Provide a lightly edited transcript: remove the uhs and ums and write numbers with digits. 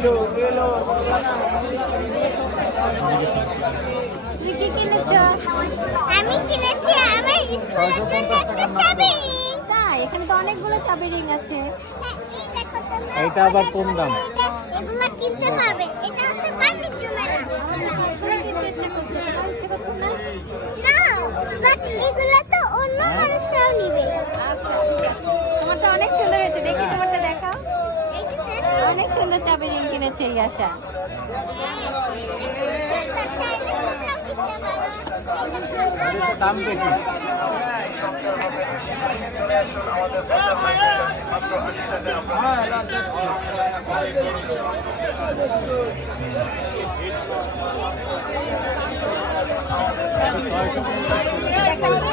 তুমি কি কিনেছো? আমি কিনেছি আমার স্কুলের জন্য একটা চাবি রিং। তাই এখানে তো অনেকগুলো চাবি রিং আছে। এইটা আবার কম দাম। এগুলা কিনতে পারবে। এটা হচ্ছে বাণিজ্য মেলা। সবগুলো কিনতে ইচ্ছে করছে, তোমার ইচ্ছে করছে না? না, বাট এগুলা তো অন্য মানুষরাও নিবে। আচ্ছা ঠিক আছে, তোমারটা অনেক সুন্দর হয়েছে, দেখি তোমারটা দেখাও। অনেক সুন্দর চাবি রিং কিনেছে ইয়াশা। দাম বেশি। দেখাও তো।